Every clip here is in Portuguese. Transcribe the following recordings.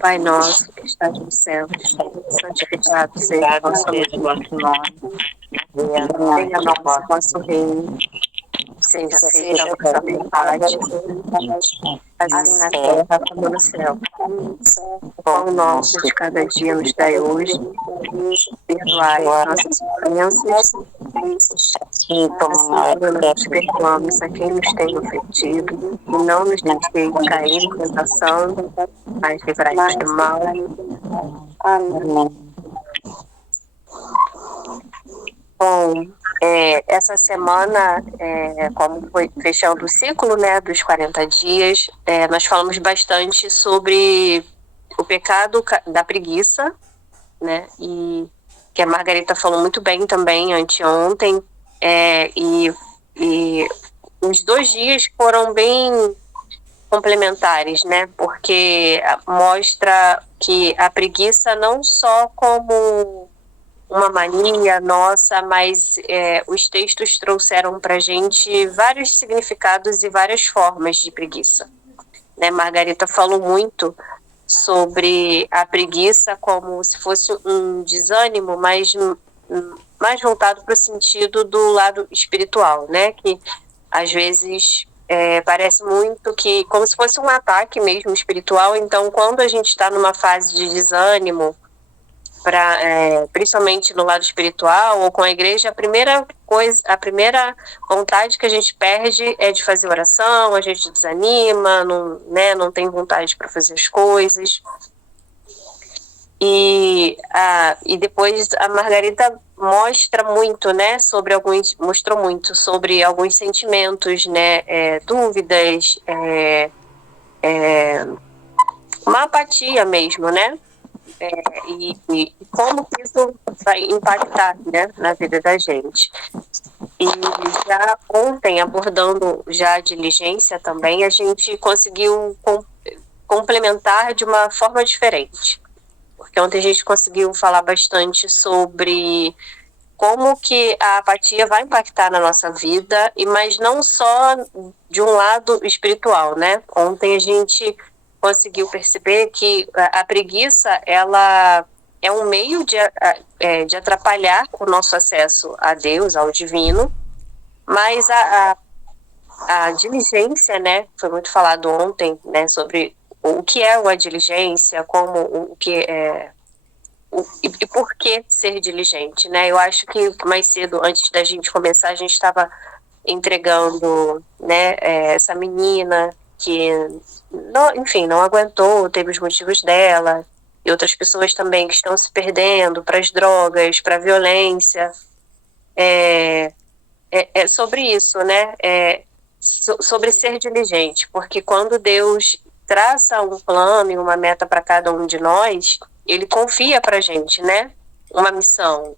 Pai nosso que estás no céu, santificado seja o vosso nome. Venha a nós o vosso reino. Seja feita a vossa vontade, assim na terra como no céu. O pão nosso de cada dia nos dai hoje. Perdoai nossas ofensas, assim como nós perdoamos a quem nos tem ofendido. E não nos deixeis cair em tentação, mas livrai-nos do mal. Amém. Bom, essa semana, como foi fechando o ciclo, né, dos 40 dias, nós falamos bastante sobre o pecado da preguiça, né, e que a Margarita falou muito bem também anteontem, e os 2 dias foram bem complementares, né, porque mostra que a preguiça não só como uma mania nossa, mas os textos trouxeram para a gente vários significados e várias formas de preguiça. Né? Margarita falou muito sobre a preguiça como se fosse um desânimo, mas mais voltado para o sentido do lado espiritual, né? Que às vezes parece muito que como se fosse um ataque mesmo espiritual. Então, quando a gente está numa fase de desânimo, principalmente no lado espiritual ou com a igreja, a primeira vontade que a gente perde é de fazer oração, a gente desanima, não tem vontade para fazer as coisas. E depois a Margarita mostrou muito sobre alguns sentimentos, né, dúvidas, uma apatia mesmo, né? E como que isso vai impactar, né, na vida da gente. E já ontem, abordando já a diligência também, a gente conseguiu complementar de uma forma diferente. Porque ontem a gente conseguiu falar bastante sobre como que a apatia vai impactar na nossa vida, mas não só de um lado espiritual, né? Ontem a gente conseguiu perceber que a preguiça, ela é um meio de atrapalhar o nosso acesso a Deus, ao divino, mas a diligência, né, foi muito falado ontem, né, sobre o que é a diligência, como o que é e por que ser diligente, né? Eu acho que mais cedo, antes da gente começar, a gente estava entregando, né, essa menina que não aguentou, teve os motivos dela, e outras pessoas também que estão se perdendo para as drogas, para a violência. É sobre isso, né? Sobre ser diligente, porque quando Deus traça um plano e uma meta para cada um de nós, Ele confia para a gente, né? Uma missão.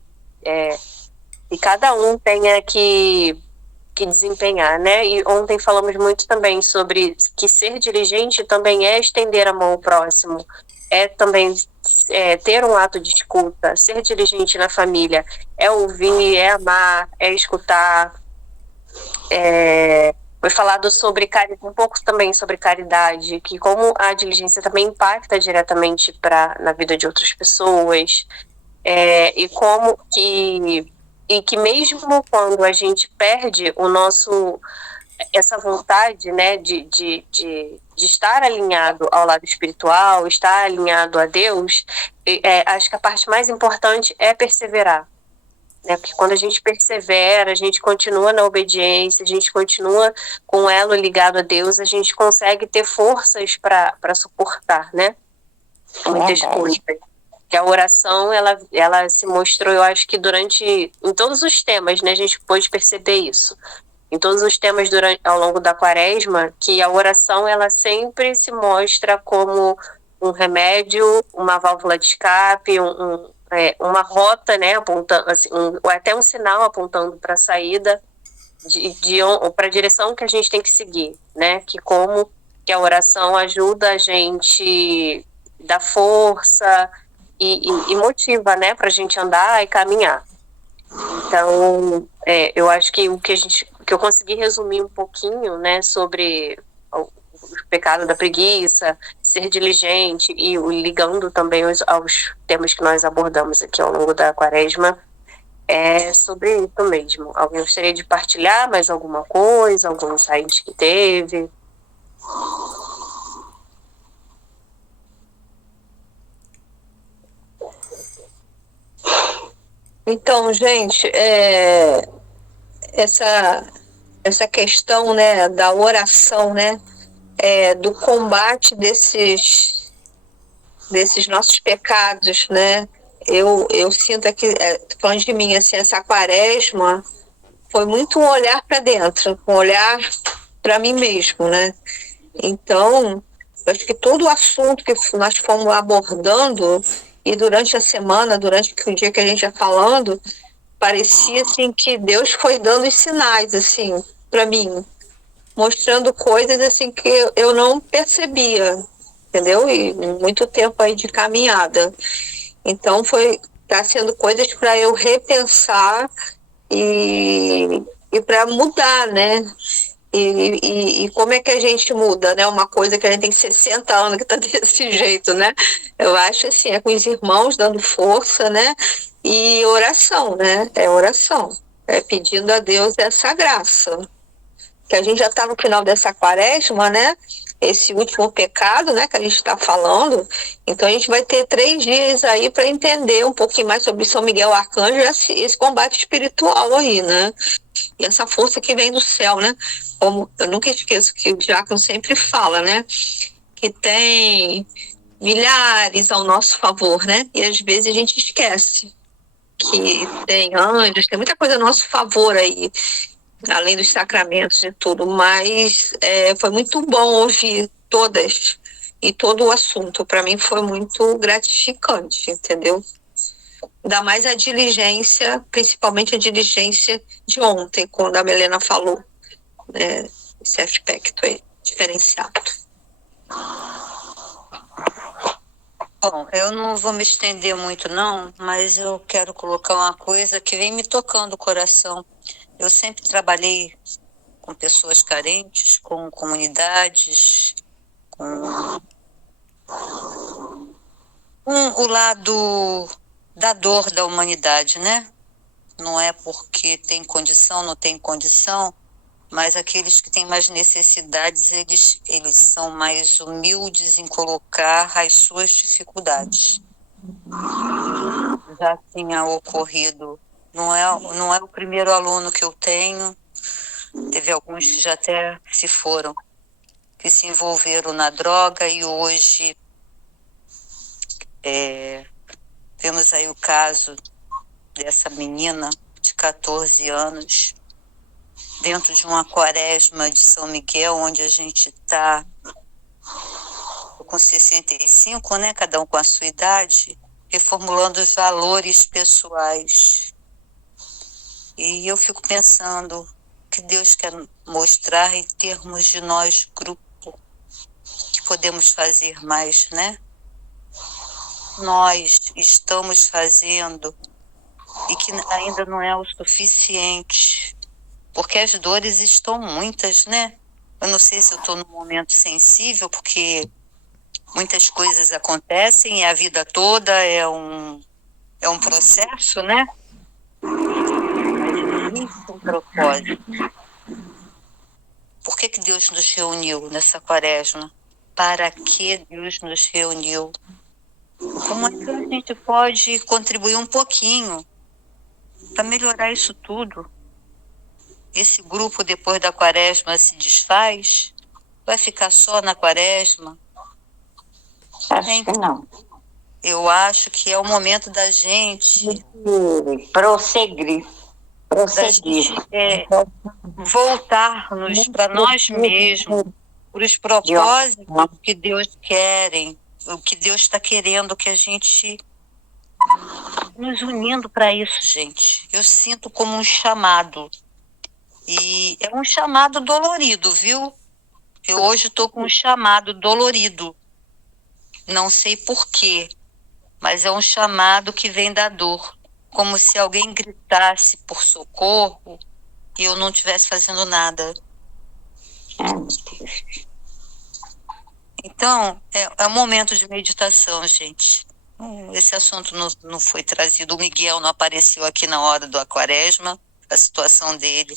E cada um tenha que desempenhar, né? E ontem falamos muito também sobre que ser diligente também é estender a mão ao próximo, também ter um ato de escuta. Ser diligente na família é ouvir, é amar, é escutar. Foi falado um pouco também sobre caridade, que como a diligência também impacta diretamente na vida de outras pessoas, e como que mesmo quando a gente perde essa vontade, né, de estar alinhado ao lado espiritual, estar alinhado a Deus, acho que a parte mais importante é perseverar. Né, porque quando a gente persevera, a gente continua na obediência, a gente continua com o elo ligado a Deus, a gente consegue ter forças para suportar, né? Muitas coisas. Que a oração, ela se mostrou, eu acho que em todos os temas, né, a gente pôde perceber isso. Em todos os temas ao longo da quaresma, que a oração, ela sempre se como um remédio, uma válvula de escape, uma rota, né, apontando, assim, ou até um sinal apontando para a saída, para a direção que a gente tem que seguir, né, que a oração ajuda a gente, dá força e motiva, né, para a gente andar e caminhar. Então, eu acho que que eu consegui resumir um pouquinho, né, sobre pecado da preguiça, ser diligente e ligando também aos temas que nós abordamos aqui ao longo da quaresma, é sobre isso mesmo. Alguém gostaria de partilhar mais alguma coisa, algum insight que teve? Então, gente, essa questão, né, da oração, né, do combate desses nossos pecados, né, eu sinto aqui, falando de mim, assim, essa quaresma foi muito um olhar para dentro, um olhar para mim mesmo, né? Então, eu acho que todo o assunto que nós fomos abordando e durante a semana, durante o dia que a gente ia falando, parecia assim que Deus foi dando os sinais assim para mim, mostrando coisas assim que eu não percebia, entendeu? E muito tempo aí de caminhada. Então tá sendo coisas para eu repensar e para mudar, né? E como é que a gente muda, né? Uma coisa que a gente tem 60 anos que está desse jeito, né? Eu acho assim, é com os irmãos dando força, né? E oração, né? É oração. É pedindo a Deus essa graça. Que a gente já está no final dessa quaresma, né? Esse último pecado, né? Que a gente está falando. Então a gente vai ter 3 dias aí para entender um pouquinho mais sobre São Miguel Arcanjo e esse combate espiritual aí, né? E essa força que vem do céu, né? Como eu nunca esqueço que o diácono sempre fala, né? Que tem milhares ao nosso favor, né? E às vezes a gente esquece que tem anjos, tem muita coisa a nosso favor aí, além dos sacramentos e tudo. Mas foi muito bom ouvir todas e todo o assunto. Para mim foi muito gratificante, entendeu? Ainda mais a diligência, principalmente a diligência de ontem, quando a Milena falou, né, esse aspecto aí, diferenciado. Bom, eu não vou me estender muito não, mas eu quero colocar uma coisa que vem me tocando o coração. Eu sempre trabalhei com pessoas carentes, com comunidades, com o lado da dor da humanidade, né? Não é porque tem condição, não tem condição, mas aqueles que têm mais necessidades, eles são mais humildes em colocar as suas dificuldades. Já tinha ocorrido, não é o primeiro aluno que eu tenho, teve alguns que já até se foram, que se envolveram na droga e hoje vemos aí o caso dessa menina de 14 anos, dentro de uma quaresma de São Miguel, onde a gente está com 65, né, cada um com a sua idade, reformulando os valores pessoais. E eu fico pensando que Deus quer mostrar em termos de nós, grupo, que podemos fazer mais, né? Nós estamos fazendo e que ainda não é o suficiente, porque as dores estão muitas, né? Eu não sei se eu estou num momento sensível, porque muitas coisas acontecem e a vida toda é um processo, né? Mas existe um propósito. Por que Deus nos reuniu nessa quaresma? Para que Deus nos reuniu? Como é que a gente pode contribuir um pouquinho para melhorar isso tudo? Esse grupo, depois da quaresma, se desfaz? Vai ficar só na quaresma? Acho que não. Eu acho que é o momento da gente prosseguir. Da gente voltarmos para nós mesmos, para os propósitos que Deus querem, o que Deus está querendo que a gente nos unindo para isso, gente. Eu sinto como um chamado. E é um chamado dolorido, viu? Eu hoje estou com um chamado dolorido. Não sei por quê, mas é um chamado que vem da dor. Como se alguém gritasse por socorro e eu não estivesse fazendo nada. Então, é um momento de meditação, gente. Esse assunto não foi trazido. O Miguel não apareceu aqui na hora do Quaresma, a situação dele.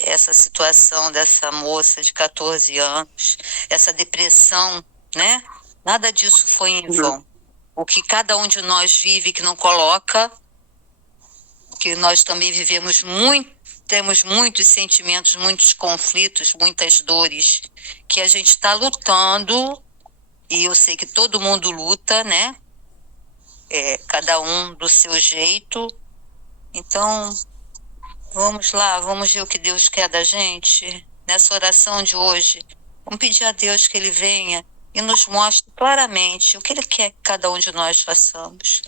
Essa situação dessa moça de 14 anos, essa depressão, né? Nada disso foi em vão. O que cada um de nós vive que não coloca, que nós também vivemos muito, temos muitos sentimentos, muitos conflitos, muitas dores, que a gente está lutando, e eu sei que todo mundo luta, né? Cada um do seu jeito. Então, vamos lá, vamos ver o que Deus quer da gente. Nessa oração de hoje, vamos pedir a Deus que Ele venha e nos mostre claramente o que Ele quer que cada um de nós façamos.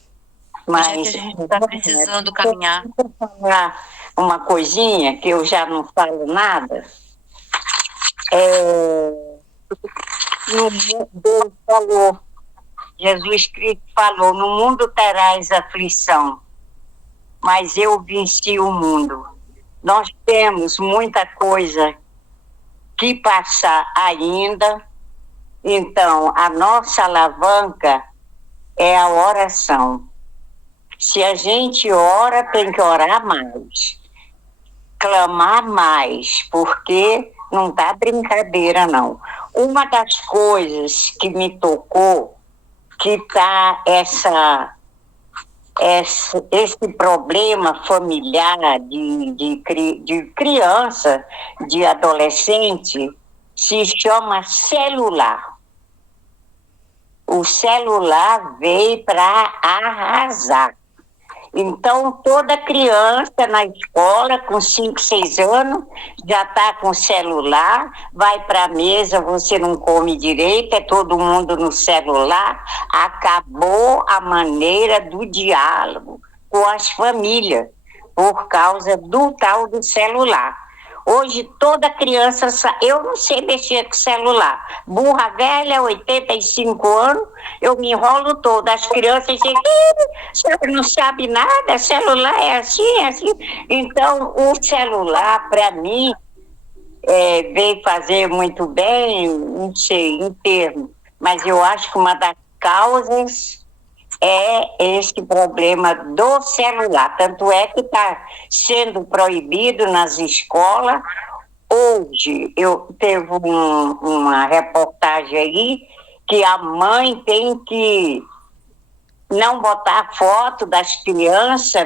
Mas onde é que a gente está precisando caminhar? Uma coisinha que eu já não falo nada. Deus falou, Jesus Cristo falou, no mundo terás aflição, mas eu venci o mundo. Nós temos muita coisa que passar ainda, então a nossa alavanca é a oração. Se a gente ora, tem que orar mais, clamar mais, porque não está brincadeira, não. Uma das coisas que me tocou, que está esse problema familiar de criança, de adolescente, se chama celular. O celular veio para arrasar. Então, toda criança na escola, com 5, 6 anos, já está com celular, vai para a mesa, você não come direito, é todo mundo no celular. Acabou a maneira do diálogo com as famílias, por causa do tal do celular. Hoje, toda criança, eu não sei mexer com celular. Burra velha, 85 anos, eu me enrolo toda. As crianças dizem, você não sabe nada, celular é assim, é assim. Então, o celular, para mim, veio fazer muito bem, não sei, em termos. Mas eu acho que uma das causas é esse problema do celular. Tanto é que está sendo proibido nas escolas. Hoje, teve uma reportagem aí que a mãe tem que não botar foto das crianças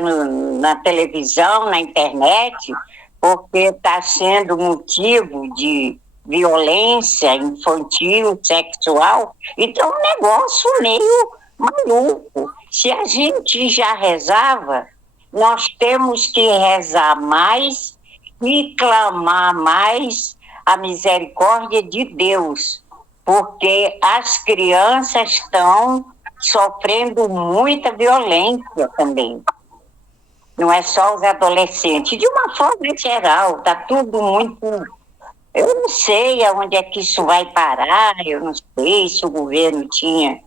na televisão, na internet, porque está sendo motivo de violência infantil, sexual. Então, um negócio meio maluco. Se a gente já rezava, nós temos que rezar mais e clamar mais a misericórdia de Deus, porque as crianças estão sofrendo muita violência também. Não é só os adolescentes, de uma forma geral, está tudo muito... Eu não sei aonde é que isso vai parar, eu não sei se o governo tinha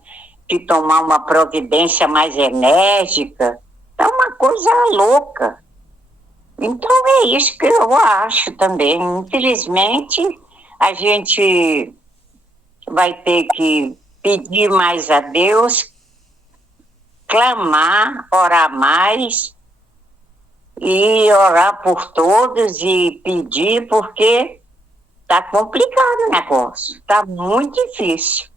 que tomar uma providência mais enérgica. É uma coisa louca. Então é isso que eu acho também. Infelizmente, a gente vai ter que pedir mais a Deus, clamar, orar mais e orar por todos e pedir, porque está complicado o negócio, está muito difícil.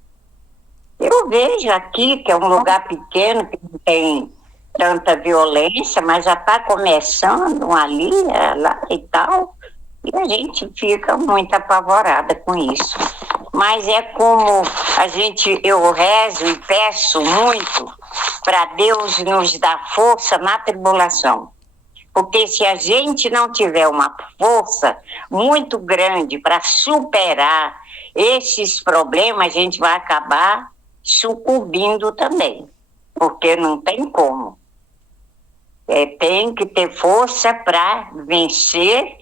Eu vejo aqui que é um lugar pequeno, que não tem tanta violência, mas já está começando ali, lá e tal, e a gente fica muito apavorada com isso. Mas é como eu rezo e peço muito para Deus nos dar força na tribulação. Porque se a gente não tiver uma força muito grande para superar esses problemas, a gente vai acabar sucumbindo também, porque não tem como. Tem que ter força para vencer,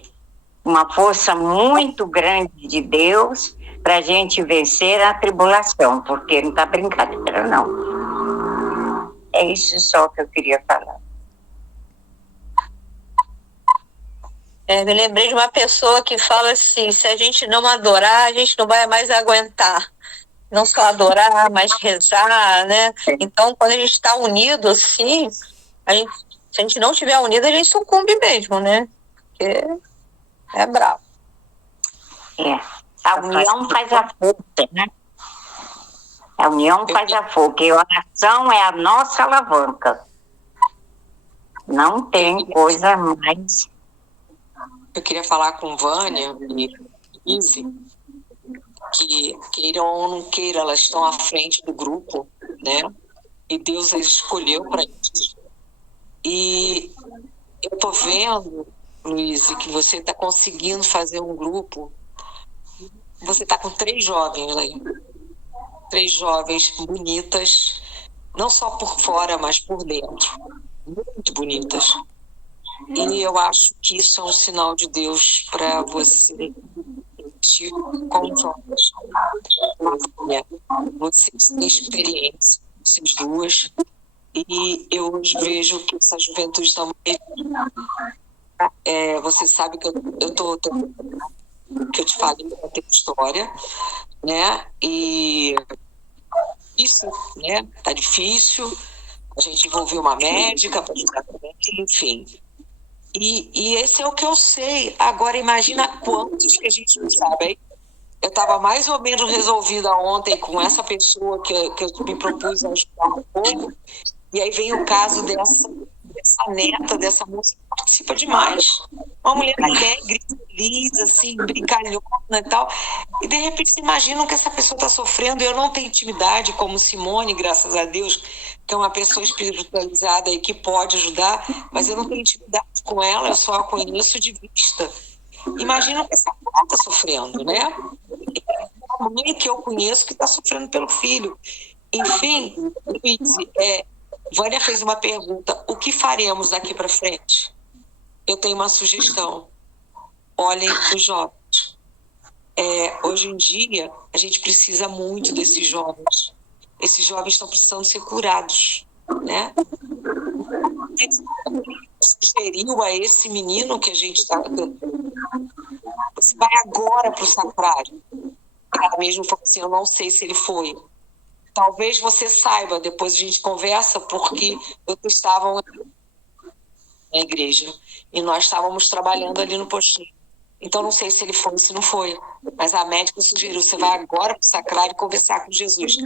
uma força muito grande de Deus para a gente vencer a tribulação, porque não está brincadeira, não. É isso só que eu queria falar. Me lembrei de uma pessoa que fala assim, se a gente não adorar, a gente não vai mais aguentar. não só adorar, mas rezar, né? Então, quando a gente está unido assim, se a gente não estiver unido, a gente sucumbe mesmo, né? Porque é bravo. A união faz a força, né? A união faz a força. E a oração é a nossa alavanca. Não tem coisa mais. Eu queria falar com Vânia e Izzy, que queiram ou não queiram, elas estão à frente do grupo, né? E Deus as escolheu para isso. E eu tô vendo, Luiz, que você está conseguindo fazer um grupo. Você está com 3 jovens aí. 3 jovens bonitas, não só por fora, mas por dentro. Muito bonitas. E eu acho que isso é um sinal de Deus para você como jovens. Vocês têm experiência, vocês duas, e eu vejo que essa juventude está você sabe que eu tô que eu te falei da tua história, né? E isso, né? Tá difícil. A gente envolveu uma médica para ajudar também, enfim. E esse é o que eu sei. Agora, imagina quantos que a gente não sabe. Aí, eu estava mais ou menos resolvida ontem com essa pessoa que eu me propus a ajudar um pouco. E aí vem o caso dessa neta, dessa moça que participa demais. Uma mulher alegre, feliz, assim, brincalhona e tal. E de repente se imaginam que essa pessoa está sofrendo. Eu não tenho intimidade como Simone, graças a Deus, que é uma pessoa espiritualizada e que pode ajudar, mas eu não tenho intimidade com ela, eu só a conheço de vista. Imaginam que essa mulher está sofrendo, né? É uma mãe que eu conheço que está sofrendo pelo filho. Enfim, Luiz, Vânia fez uma pergunta: o que faremos daqui para frente? Eu tenho uma sugestão. Olhem os jovens. Hoje em dia, a gente precisa muito desses jovens. Esses jovens estão precisando ser curados, né? Sugeriu a esse menino que a gente está... Você vai agora para o sacrário. Ela mesmo falou assim: eu não sei se ele foi. Talvez você saiba, depois a gente conversa, porque vocês estavam na igreja e nós estávamos trabalhando ali no postinho. Então não sei se ele foi ou se não foi, mas a médica sugeriu: você vai agora para o sacrário conversar com Jesus.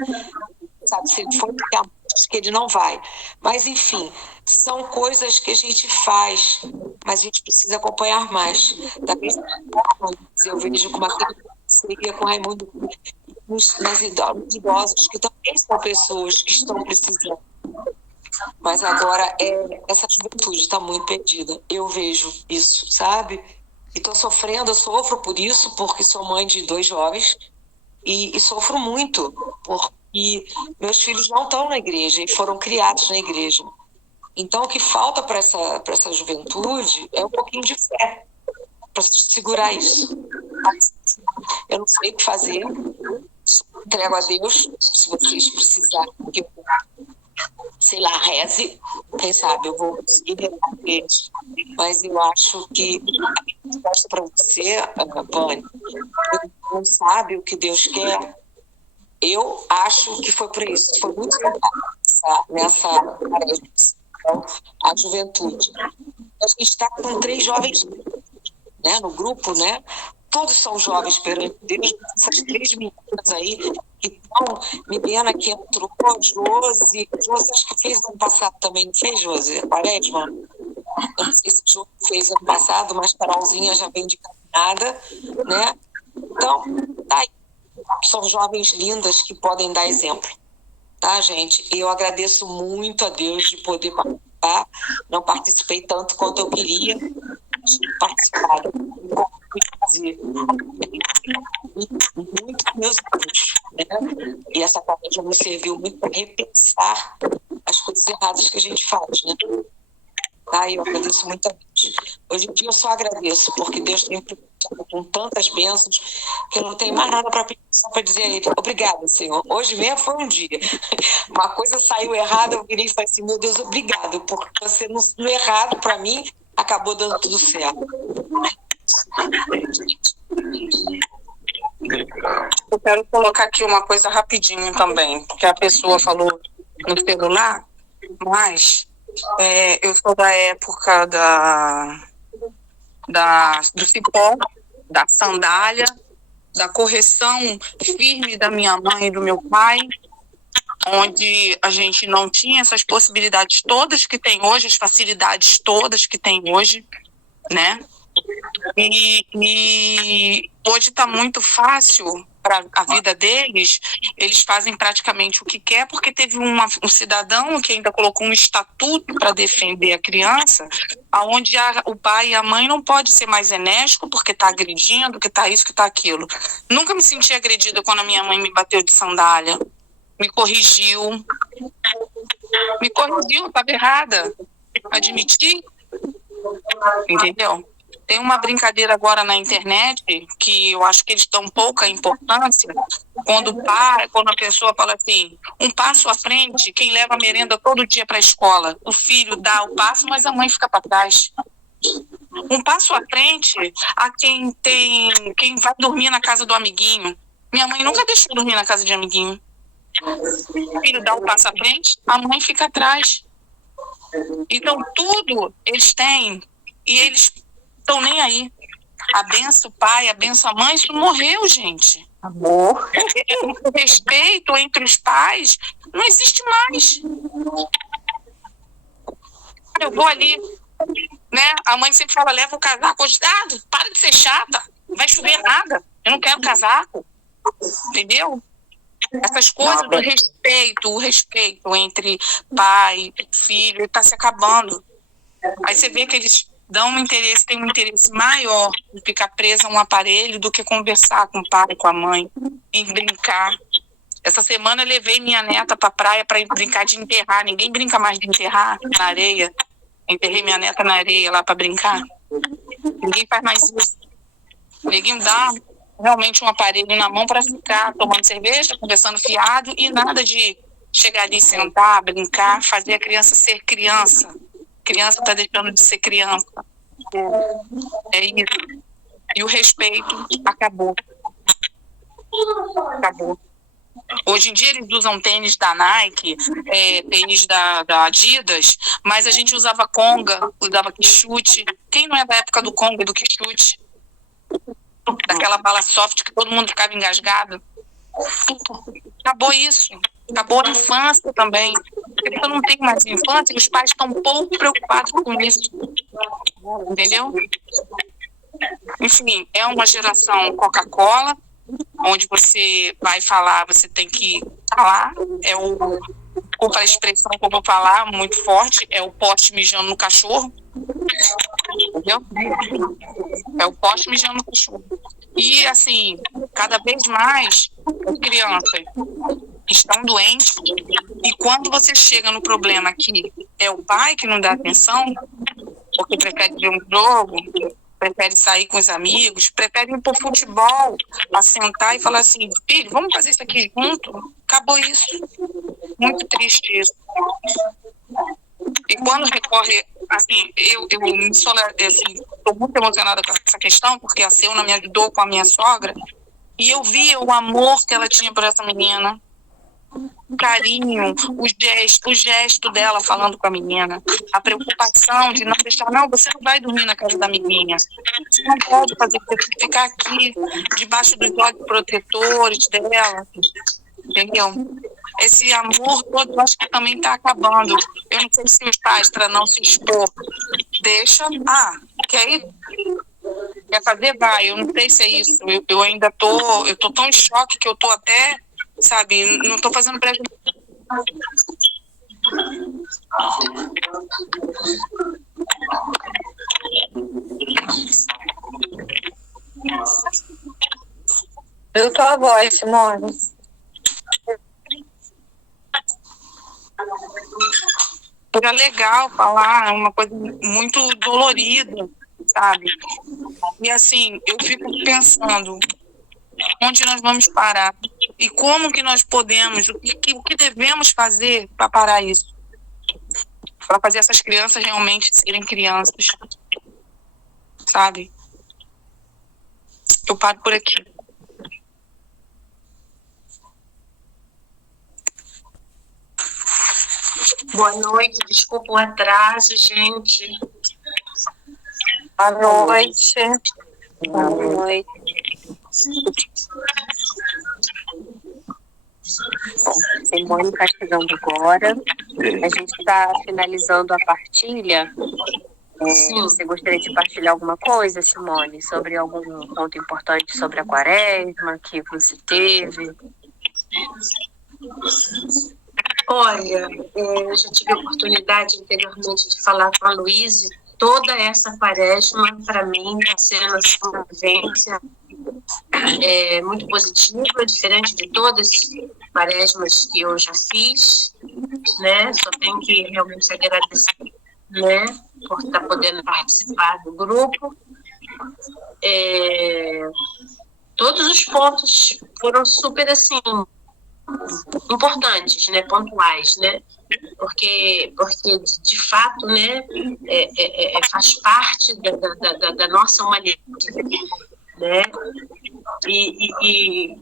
Sabe, se ele foi, porque acho que ele não vai. Mas enfim, são coisas que a gente faz, mas a gente precisa acompanhar mais. Da mesma forma, eu vejo como aquele seria com Raimundo, nas idosos, que também são pessoas que estão precisando. Mas agora essa juventude está muito perdida. Eu vejo isso, sabe? E estou sofrendo, eu sofro por isso, porque sou mãe de 2 jovens e sofro muito, porque meus filhos não estão na igreja e foram criados na igreja. Então o que falta para essa juventude é um pouquinho de fé para segurar isso. Eu não sei o que fazer. Entrego a Deus, se vocês precisarem que eu, sei lá, reze, quem sabe eu vou conseguir rezar com eles. Mas eu acho que a minha resposta para você, Vânia, não sabe o que Deus quer. Eu acho que foi por isso, foi muito legal nessa área de a juventude. A gente está com 3 jovens, né, no grupo, né? Todos são jovens perante Deus, essas 3 meninas aí que estão, Milena que entrou, Josi acho que fez ano passado também, não fez, Josi? Quaresma? Eu não sei se o Josi fez ano passado, mas Carolzinha já vem de caminhada, né? Então, aí, são jovens lindas que podem dar exemplo, tá, gente? E eu agradeço muito a Deus de poder participar. Não participei tanto quanto eu queria participar. Muito meus amigos, né? E essa palestra me serviu muito para repensar as coisas erradas que a gente faz, né? Tá? Eu agradeço muito a Deus. Hoje em dia eu só agradeço, porque Deus tem com tantas bênçãos que eu não tenho mais nada para pedir, só para dizer a Ele: obrigada, Senhor. Hoje mesmo foi um dia. Uma coisa saiu errada, eu virei e falei assim: meu Deus, obrigado, porque você no errado para mim acabou dando tudo certo. eu quero colocar aqui uma coisa rapidinho também, porque a pessoa falou no celular, mas eu sou da época do cipó, da sandália, da correção firme da minha mãe e do meu pai, onde a gente não tinha essas possibilidades todas que tem hoje, as facilidades todas que tem hoje, né? E hoje está muito fácil para a vida deles, eles fazem praticamente o que quer, porque teve um cidadão que ainda colocou um estatuto para defender a criança, onde o pai e a mãe não pode ser mais enérgico porque está agredindo, que está isso, que está aquilo. Nunca me senti agredida quando a minha mãe me bateu de sandália, me corrigiu, estava errada, admiti, entendeu? Tem uma brincadeira agora na internet que eu acho que eles dão pouca importância quando a pessoa fala assim, um passo à frente, quem leva a merenda todo dia para a escola. O filho dá o passo, mas a mãe fica para trás. Um passo à frente a quem vai dormir na casa do amiguinho. Minha mãe nunca deixou dormir na casa de amiguinho. O filho dá o passo à frente, a mãe fica atrás. Então tudo eles têm e eles estão nem aí. A benção pai, a benção mãe, isso morreu, gente. Amor. O respeito entre os pais não existe mais. Eu vou ali, né? A mãe sempre fala, leva o casaco. Para de ser chata, não vai chover nada. Eu não quero casaco. Entendeu? Essas coisas do respeito, o respeito entre pai e filho, está se acabando. Aí você vê que eles têm um interesse maior em ficar preso a um aparelho do que conversar com o pai e com a mãe, em brincar. Essa semana eu levei minha neta para a praia para brincar de enterrar. Ninguém brinca mais de enterrar na areia. Enterrei minha neta na areia lá para brincar. Ninguém faz mais isso. Ninguém dá realmente um aparelho na mão para ficar tomando cerveja, conversando fiado e nada de chegar ali, sentar, brincar, fazer a criança ser criança. Criança está deixando de ser criança. É isso. E o respeito acabou. Acabou. Hoje em dia eles usam tênis da Nike, tênis da Adidas, mas a gente usava conga, usava quichute. Quem não é da época do conga e do quichute? Daquela bala soft que todo mundo ficava engasgado. Acabou isso. Acabou a infância também. Eu não tenho mais infância e os pais estão pouco preocupados com isso. Entendeu? Enfim, é uma geração Coca-Cola, onde você vai falar, você tem que falar. Desculpa a expressão que eu vou falar, muito forte, é o poste mijando no cachorro. Entendeu? É o poste mijando no cachorro. E, assim, cada vez mais as crianças estão doentes e quando você chega no problema que é o pai que não dá atenção, porque prefere ver um jogo, prefere sair com os amigos, prefere ir pro futebol, a sentar e falar assim, filho, vamos fazer isso aqui junto? Acabou isso. Muito triste isso. E quando recorre, assim, eu estou muito emocionada com essa questão, porque a Seuna me ajudou com a minha sogra, e eu via o amor que ela tinha por essa menina, o carinho, o gesto dela falando com a menina, a preocupação de não deixar, não, você não vai dormir na casa da amiguinha, você não pode fazer, você tem que ficar aqui, debaixo dos olhos protetores dela, entendeu? Esse amor todo, eu acho que também está acabando. Eu não sei se os pais, para não se expor, deixam, quer fazer, vai, eu não sei se é isso, eu ainda tô tão em choque que eu tô até, sabe, não tô fazendo pré. Eu tô a voz, Simone. Era legal falar, é uma coisa muito dolorida, sabe? E assim, eu fico pensando onde nós vamos parar e como que nós podemos, o que devemos fazer para parar isso, para fazer essas crianças realmente serem crianças, sabe? Eu paro por aqui. Boa noite, desculpa o atraso, gente. Boa noite. Boa noite. Bom, Simone está chegando agora. A gente está finalizando a partilha. Você gostaria de partilhar alguma coisa, Simone, sobre algum ponto importante sobre a quaresma que você teve? Olha, eu já tive a oportunidade anteriormente de falar com a Luísa. Toda essa quaresma, para mim, está sendo uma vivência muito positiva, diferente de todas as quaresmas que eu já fiz, né? Só tenho que realmente agradecer, né, por estar podendo participar do grupo. Todos os pontos foram super, assim, importantes, né, pontuais, né, porque de fato, né, faz parte da nossa humanidade, né, e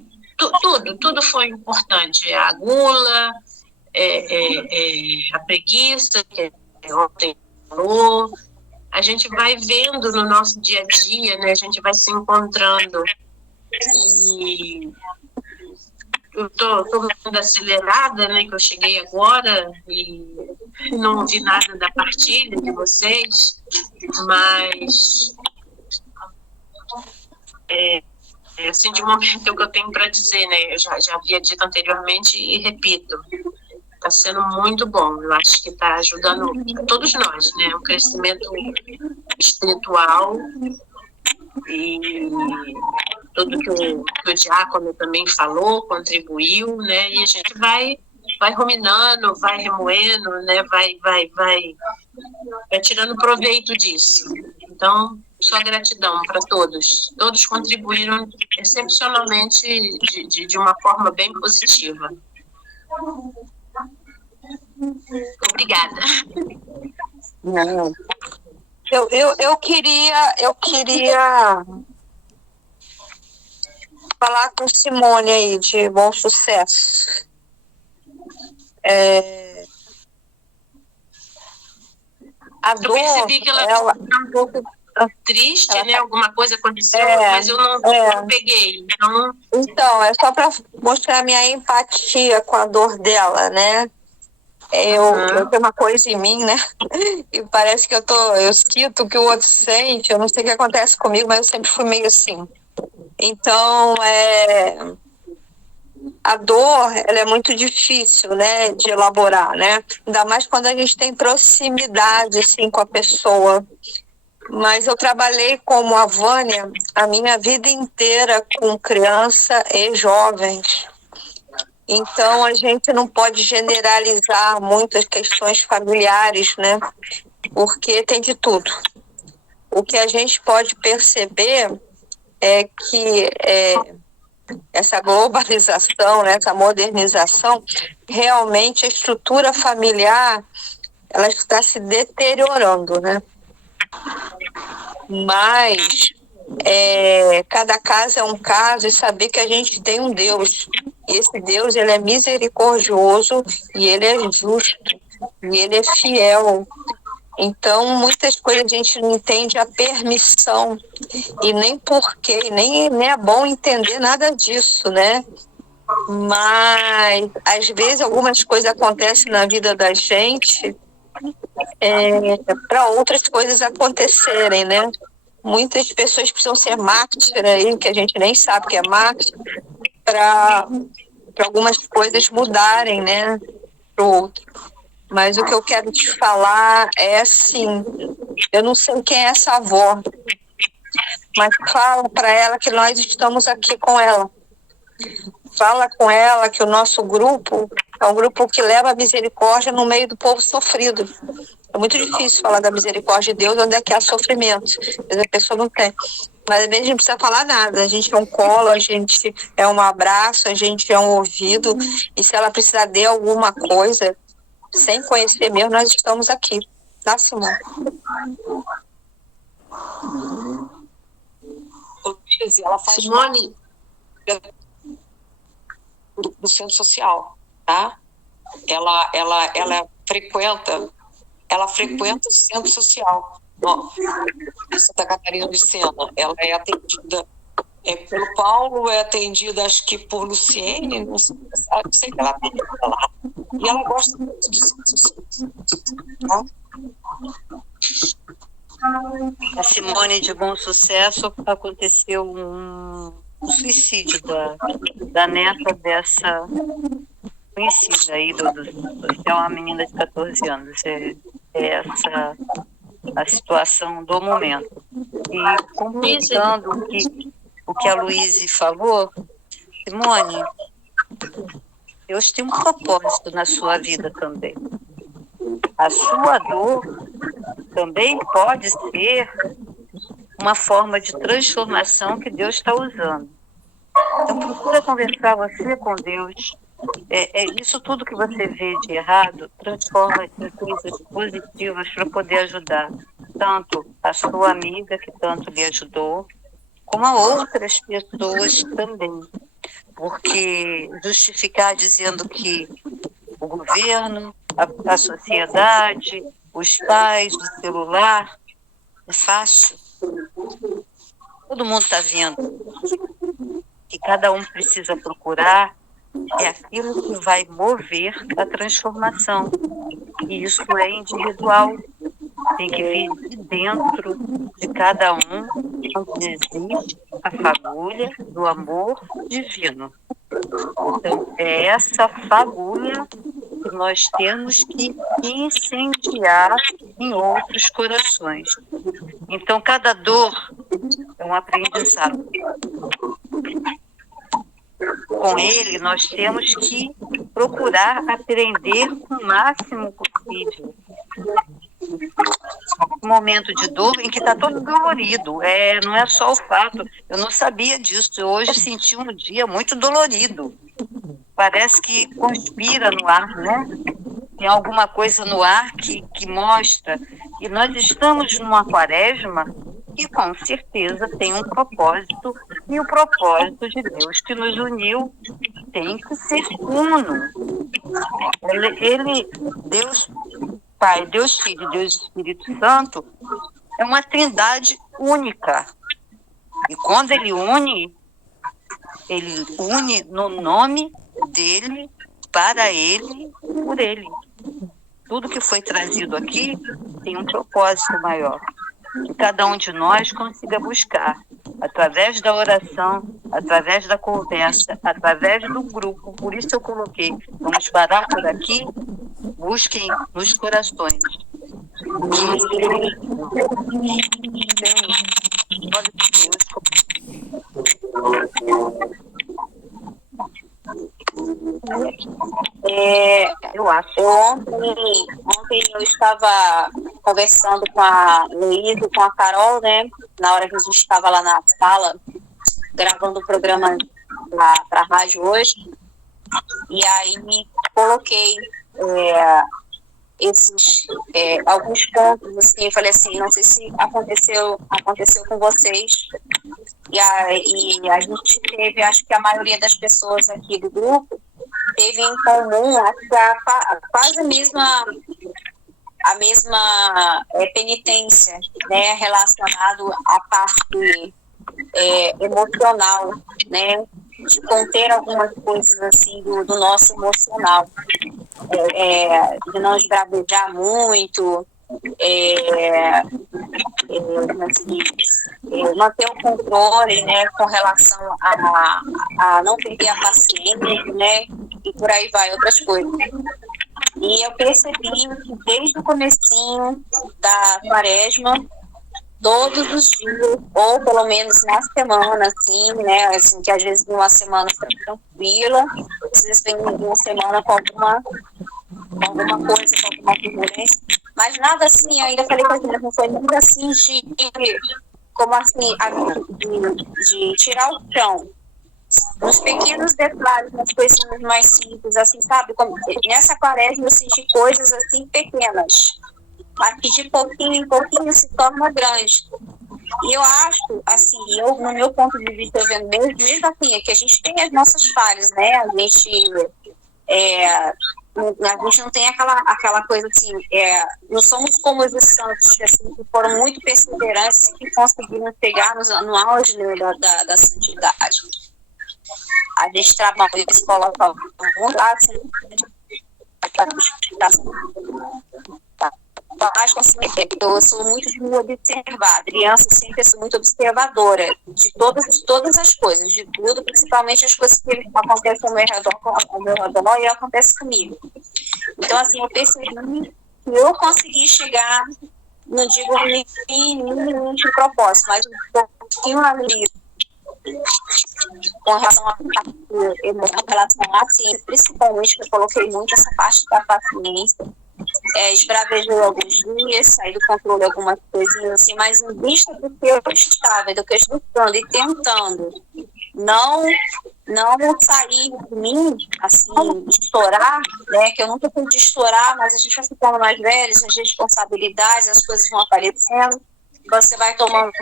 tudo foi importante. A gula, a preguiça, que ontem falou, a gente vai vendo no nosso dia a dia, né, a gente vai se encontrando. E eu tô muito acelerada, né, que eu cheguei agora e não ouvi nada da partilha de vocês, mas assim, de momento, é o que eu tenho para dizer, né, eu já havia dito anteriormente e repito, está sendo muito bom. Eu acho que está ajudando todos nós, né, o crescimento espiritual e tudo que o diácono também falou, contribuiu, né, e a gente vai ruminando, vai remoendo, né, vai tirando proveito disso. Então, só gratidão para todos. Todos contribuíram excepcionalmente de uma forma bem positiva. Obrigada. Não. Eu queria falar com Simone aí, de Bom Sucesso. A dor, eu percebi que ela está um pouco triste, né? Alguma coisa aconteceu, mas eu não peguei. Então, é só para mostrar minha empatia com a dor dela, né? Eu tenho uma coisa em mim, né? E parece que eu sinto que o outro sente. Eu não sei o que acontece comigo, mas eu sempre fui meio assim. Então, a dor, ela é muito difícil, né, de elaborar, né? Ainda mais quando a gente tem proximidade, assim, com a pessoa. Mas eu trabalhei como a Vânia a minha vida inteira com criança e jovens. Então, a gente não pode generalizar muitas questões familiares, né? Porque tem de tudo. O que a gente pode perceber é que essa globalização, né, essa modernização, realmente a estrutura familiar, ela está se deteriorando, né? Mas cada caso é um caso, e saber que a gente tem um Deus. E esse Deus, ele é misericordioso e ele é justo e ele é fiel. Então, muitas coisas a gente não entende a permissão e nem porquê, nem é bom entender nada disso, né? Mas, às vezes, algumas coisas acontecem na vida da gente para outras coisas acontecerem, né? Muitas pessoas precisam ser mártires aí, que a gente nem sabe que é mártir, para algumas coisas mudarem, né? Para o outro. Mas o que eu quero te falar é assim, eu não sei quem é essa avó, mas fala para ela que nós estamos aqui com ela. Fala com ela que o nosso grupo é um grupo que leva a misericórdia no meio do povo sofrido. É muito difícil falar da misericórdia de Deus onde é que há sofrimento. Às vezes a pessoa não tem. Mas às vezes a gente não precisa falar nada. A gente é um colo, a gente é um abraço, a gente é um ouvido. E se ela precisar de alguma coisa, sem conhecer mesmo, nós estamos aqui. Tá, Simone? Ela faz Simone, do centro social, tá? ela frequenta o centro social em Santa Catarina de Sena. Ela é atendida pelo Paulo, é atendida acho que por Luciene, não sei que ela é atendida lá. E ela gosta muito do centro social. Tá? A Simone de Bom Sucesso, aconteceu um suicídio da neta dessa conhecida aí do social, uma menina de 14 anos. É essa a situação do momento. E completando o que a Luíse falou, Simone, Deus tem um propósito na sua vida também. A sua dor também pode ser uma forma de transformação que Deus está usando. Então, procura conversar você com Deus. Isso tudo que você vê de errado, transforma em coisas positivas para poder ajudar tanto a sua amiga, que tanto lhe ajudou, como a outras pessoas também. Porque justificar dizendo que o governo, a sociedade, os pais, o celular, é fácil. Todo mundo está vendo que cada um precisa procurar aquilo que vai mover a transformação. E isso é individual. Tem que vir de dentro de cada um, onde existe a fagulha do amor divino. Então, é essa fagulha que nós temos que incendiar em outros corações. Então, cada dor é um aprendizado. Com ele, nós temos que procurar aprender o máximo possível. Um momento de dor em que está todo dolorido. Não é só o fato. Eu não sabia disso. Eu hoje senti um dia muito dolorido. Parece que conspira no ar, né? Tem alguma coisa no ar que mostra. E nós estamos numa quaresma que com certeza tem um propósito, e o propósito de Deus que nos uniu tem que ser uno. Deus Pai, Deus Filho, Deus Espírito Santo, é uma trindade única. E quando ele une no nome dele, para ele, por ele. Tudo que foi trazido aqui tem um propósito maior. Que cada um de nós consiga buscar, através da oração, através da conversa, através do grupo. Por isso eu coloquei, vamos parar por aqui, busquem nos corações. Eu acho. Ontem eu estava conversando com a Luísa, com a Carol, né? Na hora que a gente estava lá na sala, gravando o programa para a rádio hoje. E aí me coloquei alguns pontos, assim, eu falei assim, não sei se aconteceu com vocês. E a gente teve, acho que a maioria das pessoas aqui do grupo teve em comum, acho que quase a mesma penitência, né, relacionado à parte emocional, né, de conter algumas coisas assim do nosso emocional, de não esbravejar muito, manter o controle, né, com relação a não perder a paciência, né, e por aí vai, outras coisas. E eu percebi que desde o comecinho da quaresma, todos os dias, ou pelo menos na semana, assim, né, assim, que às vezes uma semana está tranquila, às vezes vem uma semana com alguma coisa, com alguma turbulência, mas nada assim, eu ainda falei com a gente, não foi nada assim como assim, de tirar o chão, nos pequenos detalhes, nas coisinhas mais simples, assim, sabe? Como, nessa quaresma eu senti coisas assim pequenas, mas que de pouquinho em pouquinho se torna grande. E eu acho, assim, no meu ponto de vista, eu vendo mesmo assim, é que a gente tem as nossas falhas, né? A gente A gente não tem aquela coisa assim, não somos como os santos assim, que foram muito perseverantes e que conseguiram chegar no auge, né, da santidade. A gente trabalha, eles colocam muito assim, eu sou muito de me observar. Criança sempre sou muito observadora de todas as coisas, de tudo, principalmente as coisas que acontecem ao meu redor e acontece comigo. Então, assim, eu percebi que eu consegui chegar, não digo minimamente propósito, mas um pouquinho ali com relação à ciência, principalmente, que eu coloquei muito essa parte da paciência. Esbravejei alguns dias, saí do controle algumas coisinhas assim, mas em vista do que eu estava, do que eu estou estudando e tentando não sair de mim, assim, estourar, né, que eu nunca fui de estourar, mas a gente vai ficando mais velho, as responsabilidades, as coisas vão aparecendo, você vai tomando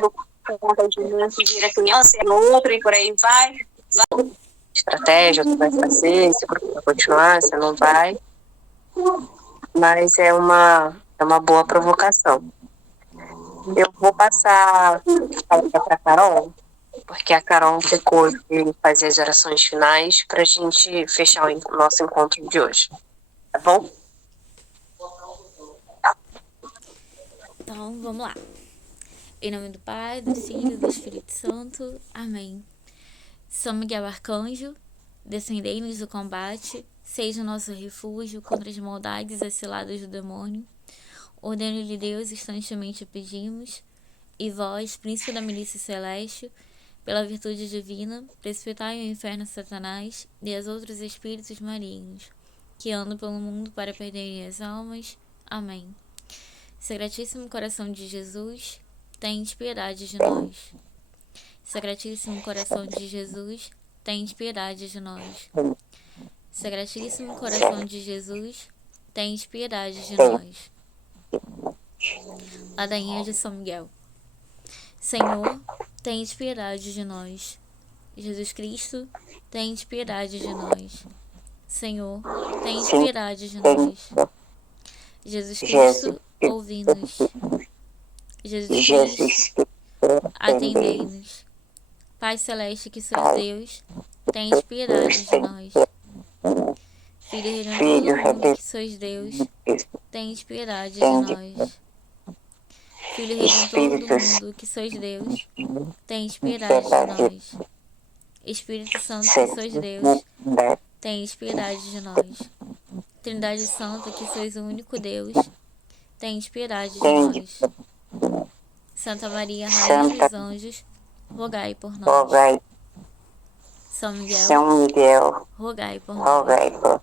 conta de mim, que vira criança, é outro, e por aí vai. Estratégia, tu vai fazer, esse grupo vai continuar, você não vai. Mas é uma boa provocação. Eu vou passar a palavra para a Carol, porque a Carol ficou de fazer as orações finais para a gente fechar o nosso encontro de hoje. Tá bom? Então, vamos lá. Em nome do Pai, do Filho e do Espírito Santo. Amém. São Miguel Arcanjo, defendei-nos do combate, seja o nosso refúgio contra as maldades e as ciladas do demônio. Ordem de Deus, instantemente pedimos, e vós, príncipe da milícia celeste, pela virtude divina, precipitai o inferno Satanás e os outros espíritos malignos, que andam pelo mundo para perderem as almas. Amém. Sagratíssimo coração de Jesus, tende piedade de nós. Sagratíssimo coração de Jesus, tende piedade de nós. Sagratíssimo coração de Jesus, tende piedade de nós. Ladainha de São Miguel. Senhor, tende piedade de nós. Jesus Cristo, tende piedade de nós. Senhor, tende piedade de nós. Jesus Cristo, ouvi-nos. Jesus Cristo, atendei-nos. Pai Celeste, que sois Deus, tende piedade de nós. Filho Redentor do mundo, que sois Deus, tende piedade de nós. Filho Redentor do mundo, que sois Deus, tende piedade de nós. Espírito Santo, que sois Deus, tende piedade de nós. Trindade Santa, que sois o único Deus, tende piedade de nós. Santa Maria, Rainha dos Anjos, rogai por nós. São Miguel, rogai por nós.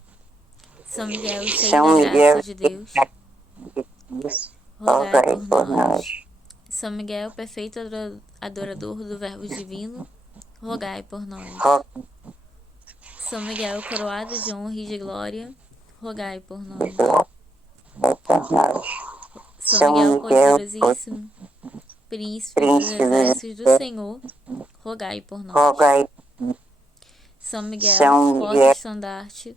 São Miguel, cheio da graça de Deus, rogai por nós. São Miguel, perfeito adorador do Verbo Divino, rogai por nós. São Miguel, coroado de honra e de glória, rogai por nós. São Miguel, poderosíssimo, príncipe dos exércitos do Senhor, rogai por nós. São Miguel, forte estandarte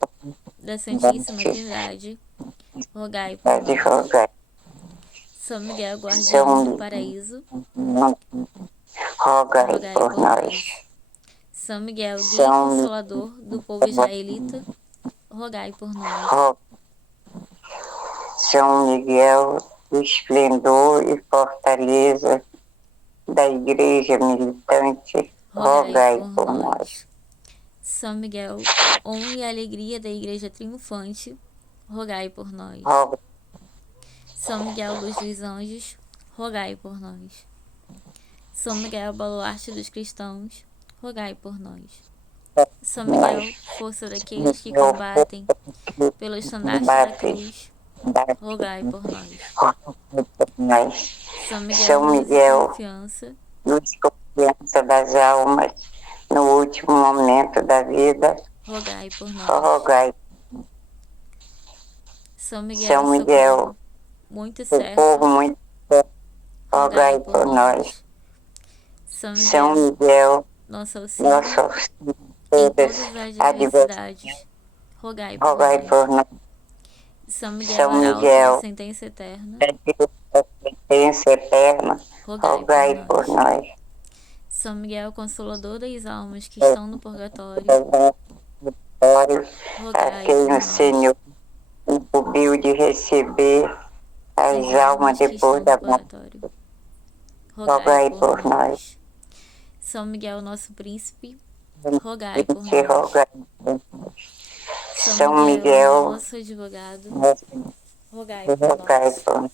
da Santíssima Trindade, rogai por nós. São Miguel, guardião do paraíso, rogai por nós. São Miguel, guia e consolador do povo israelita, rogai por nós. São Miguel, esplendor e fortaleza da Igreja militante, rogai por nós. São Miguel, honra e alegria da Igreja triunfante, rogai por nós. São Miguel, luz dos anjos, rogai por nós. São Miguel, baluarte dos cristãos, rogai por nós. São Miguel, força daqueles que combatem pelo estandarte da cruz, rogai por nós. São Miguel, confiança das almas, no último momento da vida, rogai por nós. Rogai. São Miguel, muito certo, povo muito certo, rogai por nós. São Miguel, nosso auxílio, em todas as adversidades, rogai por nós. São Miguel, São arauto Miguel, da sentença eterna, da sentença eterna, rogai por nós. São Miguel, consolador das almas que estão no purgatório, A rogai quem por o nós. Senhor incumbiu de receber as almas que depois estão da no morte, purgatório, rogai por nós. São Miguel, nosso príncipe, rogai por Que nós. rogai por nós. São Miguel, nosso advogado, rogai por rogai nós. por nós.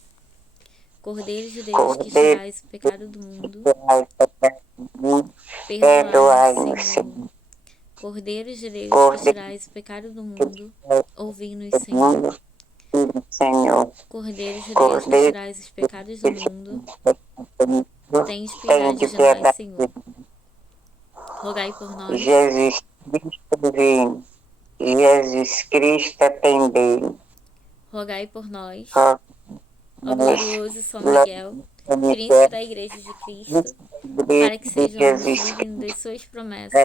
Cordeiro de Deus, que tirais o pecado do mundo, perdoai-nos, Perdoai-nos, Senhor. Senhor. Cordeiro de Deus, que tirais o pecado do mundo, ouvi-nos, Senhor. Senhor. Cordeiro de Deus, que tirais os pecados do mundo, tens piedade de nós, Senhor. Rogai por nós. Jesus Cristo vem. Jesus Cristo atendei. Rogai por nós. Ó Ó glorioso São Miguel, príncipe da Igreja de Cristo, para que sejamos dignos das suas promessas.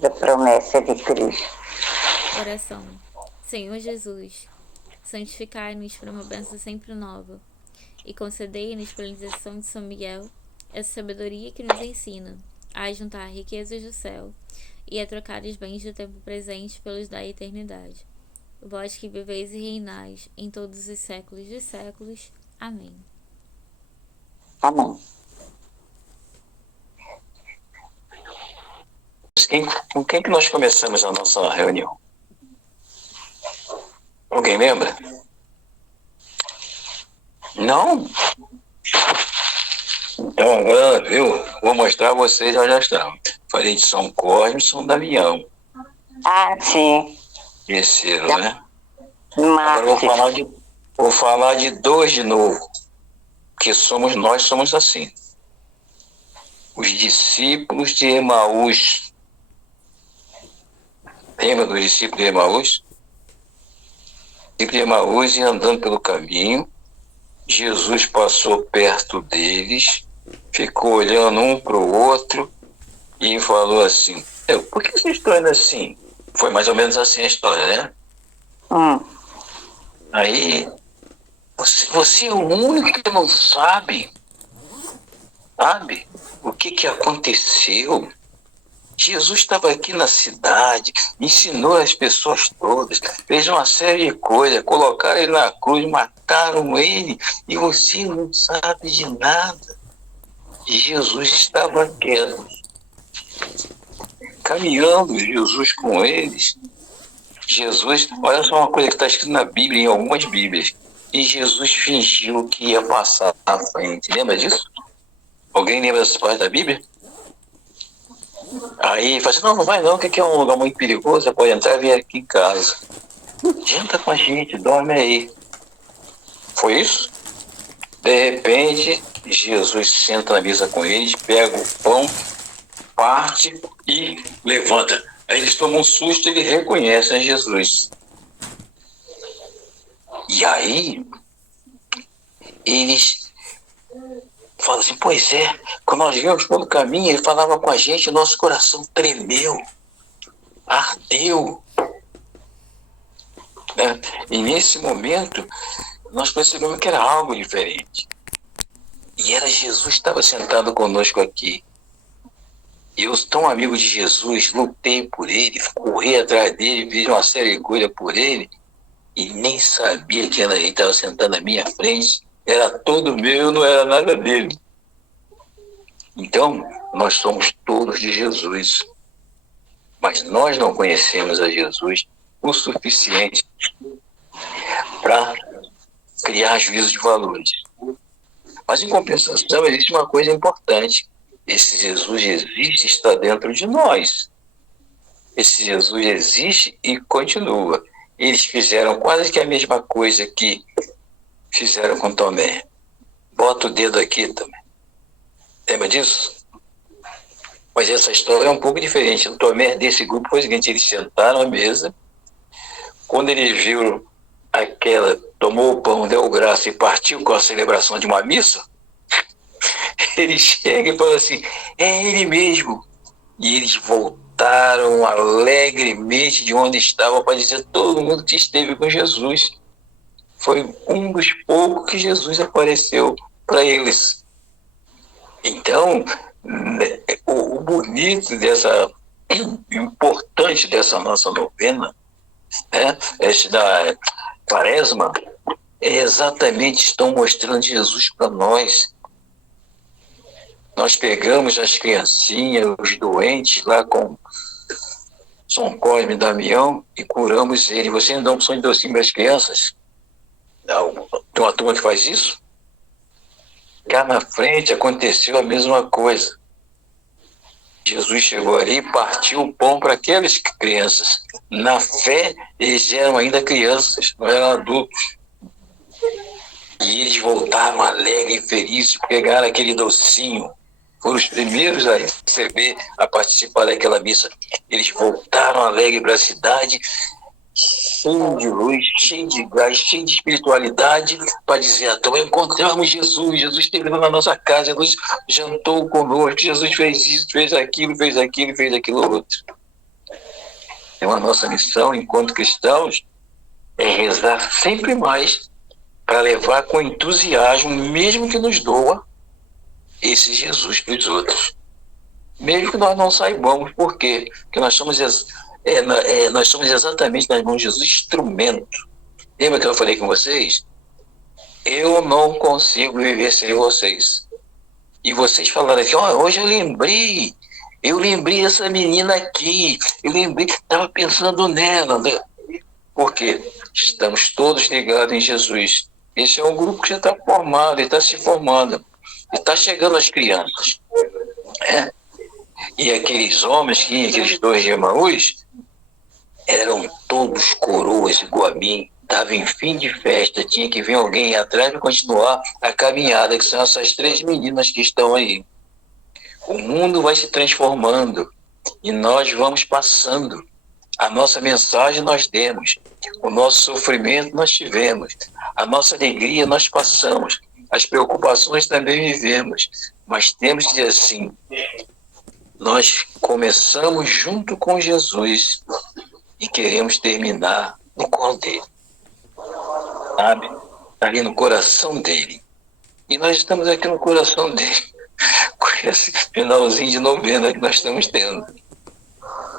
Da promessa de Cristo. Oração. Senhor Jesus, santificai-nos para uma bênção sempre nova e concedei-nos pela intercessão de São Miguel essa sabedoria que nos ensina a juntar riquezas do céu e a trocar os bens do tempo presente pelos da eternidade. Vós que viveis e reinais em todos os séculos dos séculos. Amém. Amém. Com quem que nós começamos a nossa reunião? Alguém lembra? Não? Então agora, viu? Vou mostrar a vocês onde já estão. Falei de São Cosme e São Damião. Ah, sim. Terceiro, né? Márcio. Agora vou falar de dois de novo. Que nós somos assim. Os discípulos de Emaús. Lembra dos discípulos de Emaús? Discípulos de Emaús e andando pelo caminho, Jesus passou perto deles, ficou olhando um para o outro e falou assim: por que vocês estão indo assim? Foi mais ou menos assim a história, né? Aí, você é o único que não sabe o que aconteceu. Jesus estava aqui na cidade, ensinou as pessoas todas, fez uma série de coisas, colocaram ele na cruz, mataram ele, e você não sabe de nada. Jesus estava quieto, caminhando, Jesus com eles. Jesus, olha só uma coisa que está escrito na Bíblia, em algumas Bíblias, e Jesus fingiu que ia passar à frente. Lembra disso? Alguém lembra dessa parte da Bíblia? Aí fala assim: não vai não, que aqui é um lugar muito perigoso, você pode entrar e vir aqui em casa. Janta com a gente, dorme aí. Foi isso? De repente, Jesus senta na mesa com eles, pega o pão, parte e levanta. Aí eles tomam um susto e eles reconhecem Jesus. E aí, eles falam assim: pois é, quando nós viemos pelo caminho, ele falava com a gente, nosso coração tremeu, ardeu. Né? E nesse momento, nós percebemos que era algo diferente. E era Jesus que estava sentado conosco aqui. Eu, tão amigo de Jesus, lutei por ele, corri atrás dele, fiz uma série de coisas por ele, e nem sabia que ele estava sentado na minha frente. Era todo meu, não era nada dele. Então, nós somos todos de Jesus. Mas nós não conhecemos a Jesus o suficiente para criar juízo de valores. Mas, em compensação, existe uma coisa importante. Esse Jesus existe, está dentro de nós. Esse Jesus existe e continua. Eles fizeram quase que a mesma coisa que fizeram com Tomé. Bota o dedo aqui também. Lembra disso? Mas essa história é um pouco diferente. O Tomé desse grupo foi o seguinte: eles sentaram à mesa. Quando eles viram tomou o pão, deu graça e partiu com a celebração de uma missa, ele chega e fala assim: é ele mesmo. E eles voltaram voltaram alegremente de onde estavam para dizer a todo mundo que esteve com Jesus. Foi um dos poucos que Jesus apareceu para eles. Então, o bonito o importante dessa nossa novena, né, da Quaresma, é exatamente estão mostrando Jesus para nós. Nós pegamos as criancinhas, os doentes lá com São Cosme e Damião e curamos ele. Vocês não dão opção de docinho para as crianças? Tem uma turma que faz isso? Cá na frente aconteceu a mesma coisa. Jesus chegou ali e partiu o pão para aquelas crianças. Na fé, eles eram ainda crianças, não eram adultos. E eles voltaram alegres e felizes, pegaram aquele docinho. Foram os primeiros a receber, a participar daquela missa. Eles voltaram alegres para a cidade, cheio de luz, cheio de gás, cheio de espiritualidade, para dizer: então encontramos Jesus, Jesus esteve na nossa casa, Jesus jantou conosco, Jesus fez isso, fez aquilo, fez aquilo outro. Então a nossa missão, enquanto cristãos, é rezar sempre mais para levar com entusiasmo, mesmo que nos doa, esse Jesus para os outros. Mesmo que nós não saibamos por quê, porque nós somos exatamente nas mãos de Jesus instrumento. Lembra que eu falei com vocês? Eu não consigo viver sem vocês. E vocês falaram assim: hoje eu lembrei dessa menina aqui, estava pensando nela. Né? Por quê? Estamos todos ligados em Jesus. Esse é um grupo que já está formado, está se formando, está chegando as crianças. Né? E aqueles homens, aqueles 2 de Emaús, eram todos coroas igual a mim, estavam em fim de festa, tinha que vir alguém atrás para continuar a caminhada, que são essas 3 meninas que estão aí. O mundo vai se transformando e nós vamos passando. A nossa mensagem nós demos, o nosso sofrimento nós tivemos, a nossa alegria nós passamos, as preocupações também vivemos, mas temos que dizer assim: nós começamos junto com Jesus e queremos terminar no colo dele, sabe? Ali no coração dele. E nós estamos aqui no coração dele, com esse finalzinho de novena que nós estamos tendo.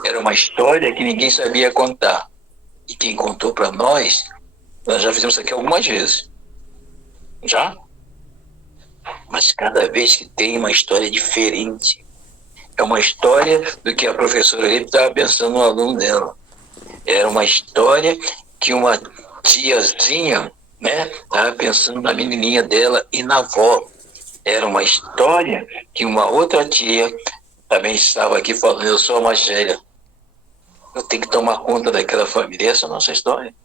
Era uma história que ninguém sabia contar. E quem contou para nós já fizemos isso aqui algumas vezes. Já? Mas cada vez que tem uma história diferente. É uma história do que a professora Elipe estava pensando no aluno dela. Era uma história que uma tiazinha, né, estava pensando na menininha dela e na avó. Era uma história que uma outra tia também estava aqui falando: eu sou a mais velha, eu tenho que tomar conta daquela família. Essa é a nossa história,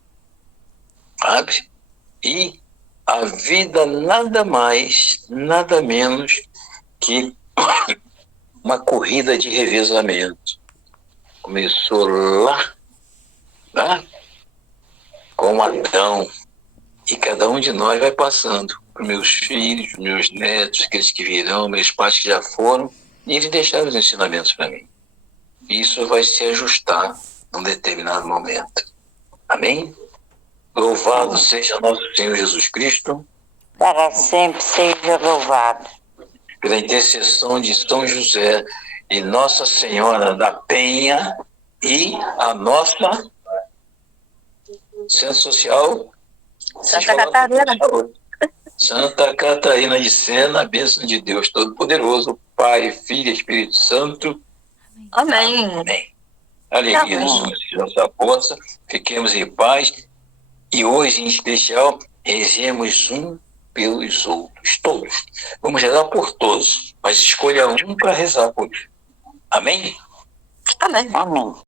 sabe? E a vida nada mais, nada menos que uma corrida de revezamento. Começou lá, né, com Adão, e cada um de nós vai passando para meus filhos, meus netos, aqueles que virão, meus pais que já foram, e eles deixaram os ensinamentos para mim. Isso vai se ajustar num determinado momento. Amém? Louvado seja nosso Senhor Jesus Cristo. Para sempre seja louvado. Pela intercessão de São José e Nossa Senhora da Penha e a nossa Centro Social Santa Catarina. Santa Catarina de Sena, a bênção de Deus Todo-Poderoso, Pai, Filho e Espírito Santo. Amém. Amém. Alegria nos nossa força, fiquemos em paz e hoje, em especial, rezemos um pelos outros, todos. Vamos rezar por todos, mas escolha um para rezar por. Amém? Amém. Amém.